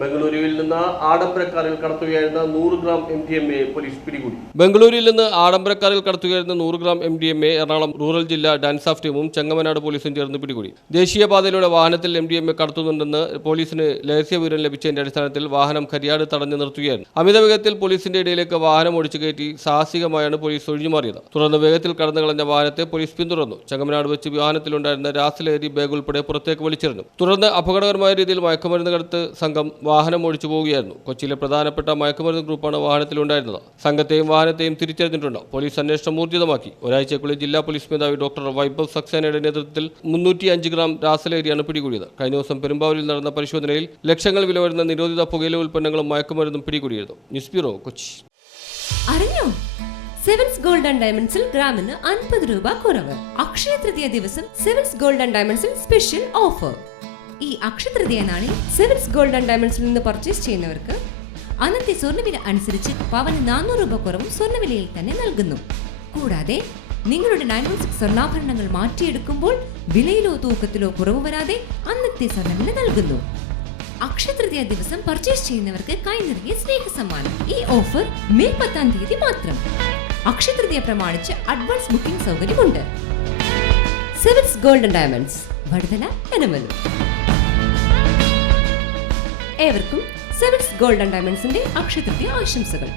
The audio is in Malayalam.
ബംഗളൂരുവിൽ നിന്ന് ആഡംബരക്കാരിൽ കടത്തുകയായിരുന്ന 100 ഗ്രാം MDMA പോലീസ് പിടികൂടി. ബംഗളൂരുവിൽ നിന്ന് ആഡംബരക്കാരിൽ കടത്തുകയായിരുന്ന 100 ഗ്രാം MDMA എറണാകുളം റൂറൽ ജില്ലാ ഡാൻസാഫ് ടീമും ചെങ്ങമനാട് പോലീസും ചേർന്ന് പിടികൂടി. ദേശീയപാതയിലൂടെ വാഹനത്തിൽ MDMA കടത്തുന്നുണ്ടെന്ന് പോലീസിന് രഹസ്യവിവരം ലഭിച്ചതിന്റെ അടിസ്ഥാനത്തിൽ വാഹനം കരിയാട് തടഞ്ഞു നിർത്തുകയായിരുന്നു. അമിത വേഗത്തിൽ പോലീസിന്റെ ഇടയിലേക്ക് വാഹനം ഓടിച്ചു കയറ്റി സാഹസികമായാണ് പോലീസ് ഒഴിഞ്ഞുമാറിയത്. തുടർന്ന് വേഗത്തിൽ കടന്നു കളഞ്ഞ വാഹനത്തെ പോലീസ് പിന്തുടർന്നു. ചെങ്ങമനാട് വെച്ച് വാഹനത്തിലുണ്ടായിരുന്ന രാസലഹരി ബാഗ് ഉൾപ്പെടെ പുറത്തേക്ക് വലിച്ചെറിഞ്ഞു. തുടർന്ന് അപകടകരമായ രീതിയിൽ മയക്കുമരുന്ന് കടത്ത് സംഘം വാഹനം ഓടിച്ചു പോവുകയായിരുന്നു. കൊച്ചിയിലെ പ്രധാനപ്പെട്ട മയക്കുമരുന്ന് ഗ്രൂപ്പാണ് വാഹനത്തിലുണ്ടായിരുന്നത്. സംഘത്തെയും വാഹനത്തെയും തിരിച്ചറിഞ്ഞിട്ടുണ്ട്. പോലീസ് അന്വേഷണം ഊർജിതമാക്കി. ഒരാഴ്ചയ്ക്കുള്ളിൽ ജില്ലാ പോലീസ് മേധാവി ഡോക്ടർ വൈഭവ് സക്സേനയുടെ നേതൃത്വത്തിൽ 305 ഗ്രാം രാസലഹരിയാണ് പിടികൂടിയത്. കഴിഞ്ഞ ദിവസം പെരുമ്പാവൂരിൽ നടന്ന പരിശോധനയിൽ ലക്ഷങ്ങൾ വില വരുന്ന നിരോധിത പുകയില ഉൽപ്പന്നങ്ങളും മയക്കുമരുന്നും പിടികൂടിയിരുന്നു. News bureau, Kochi. അറിഞ്ഞോ, സെവൻസ് ഗോൾഡ് ആൻഡ് ഡയമണ്ട്സിൽ ഗ്രാമിന് 50 രൂപ കുറവ്. അക്ഷയ തൃതീയ ദിവസം സെവൻസ് ഗോൾഡ് ആൻഡ് ഡയമണ്ട്സിൽ സ്പെഷ്യൽ ഓഫർ. ഈ അക്ഷയ തൃതീയ നാളിൽ സെവൻസ് ഗോൾഡ് ആൻഡ് ഡയമണ്ട്സിൽ നിന്ന് പർച്ചേസ് ചെയ്യുന്നവർക്ക് അന്നത്തെ സ്വർണ്ണവില അനുസരിച്ച് പവന് 400 രൂപ കുറവും സ്വർണ്ണവിലയിൽ തന്നെ നൽകുന്നു. കൂടാതെ നിങ്ങളുടെ 916 സ്വർണ്ണാഭരണങ്ങൾ മാറ്റിയെടുക്കുമ്പോൾ വിലയിലോ തൂക്കത്തിലോ കുറവ് വരാതെ അന്നത്തെ സ്വർണ്ണവില നൽകുന്നു. അക്ഷയ തൃതീയ ദിവസം പർച്ചേസ് ചെയ്യുന്നവർക്ക് കൈനിറങ്ങിയ സ്നേഹ സമ്മാനം. ഈ ഓഫർ മെയ് 10-ാം തീയതി മാത്രം. അക്ഷയ തൃതീയ പ്രമാണിച്ച് അഡ്വാൻസ് ബുക്കിംഗ് സൗകര്യമുണ്ട്. Sevens gold and diamonds, Vaduthala, Eramalloor. ഏവർക്കും sevens gold and ഡയമണ്ട്സിന്റെ Akshaya Tritiya ആശംസകൾ.